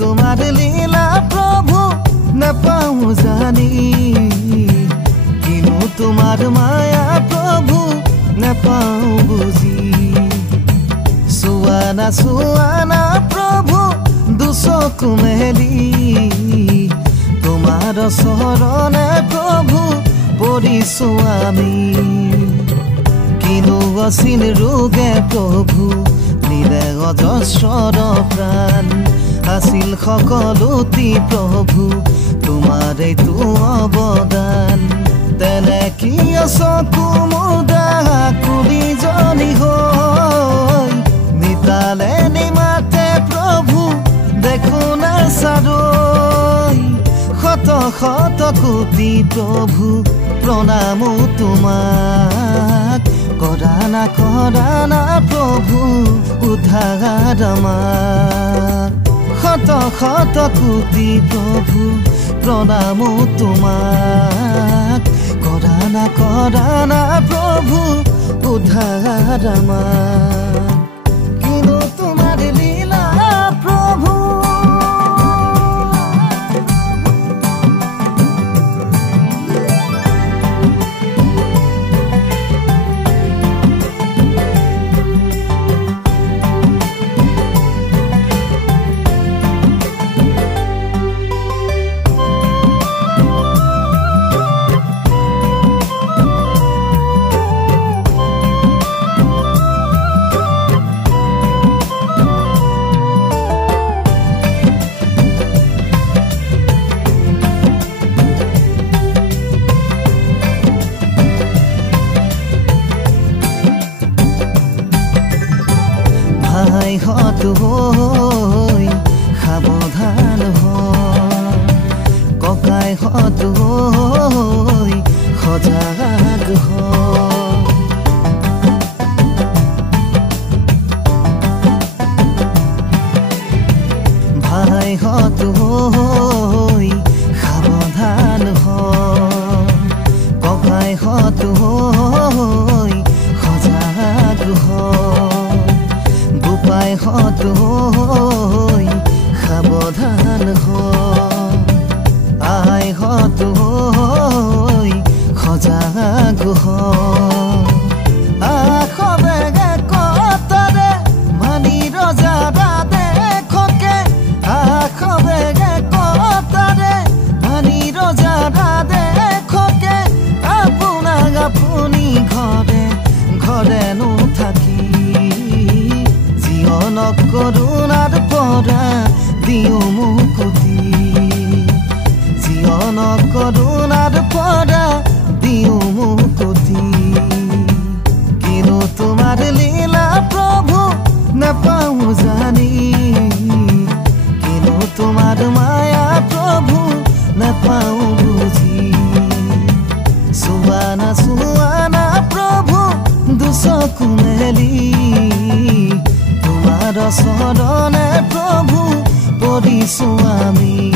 তোমাৰ লীলা প্ৰভু নাপাওঁ জানি কিনো তোমাৰ মায়া প্ৰভু নাপাওঁ বুজি চুৱানা প্ৰভু দুচকু মেলি তোমাৰ চৰণে প্ৰভু পৰিছো আমি কিনো অচিন ৰোগে প্ৰভু নিলে অজস্ৰ প্ৰাণ আছিল সকলোতি প্ৰভু তোমাৰেইতো অৱদান তেনে কিয় চকু মুদা কুলিজনী হৈ নিতালে নিমাতে প্ৰভু দেখো না চাৰৈ শত শত কোটি প্ৰভু প্ৰণামো তোমাক কৰা না প্ৰভু উদ্ধাৰ আমাক শত শত কোটি প্ৰভু প্ৰণামো তোমাক কৰা না প্ৰভু উদ্ধাৰ আমাক কিনো তোমাৰ লীলা প্ৰভু ভাইহঁত হৈ সাৱধান হয় ককাইহঁত হৈ সজাগ হয় ভাইহঁত হৈ সাৱধান হয় ককাইহঁত হৈ সজাগ হয় বোপাইহঁত হৈ সাৱধান হয় আইহঁত হৈ সজাগ হয় আখবেগে কতৰে মানি ৰজা দেখকে আখবেগে কতৰে মানি ৰজা দেখকে আপোনাক আপুনি ঘৰে ঘৰেনো থাকি জীৱনক কৰোণাৰ পৰা দিওঁ মুকুতি জীৱনক কৰোণাৰ পৰা দিওঁ মুকুতি কিনো তোমাৰ লীলা প্ৰভু নাপাওঁ জানি কিনো তোমাৰ মায়া প্ৰভু নাপাওঁ বুজি চুৱানা প্ৰভু দুচকু মেলি তোমাৰ চৰণে প্ৰভু পৰিছো আমি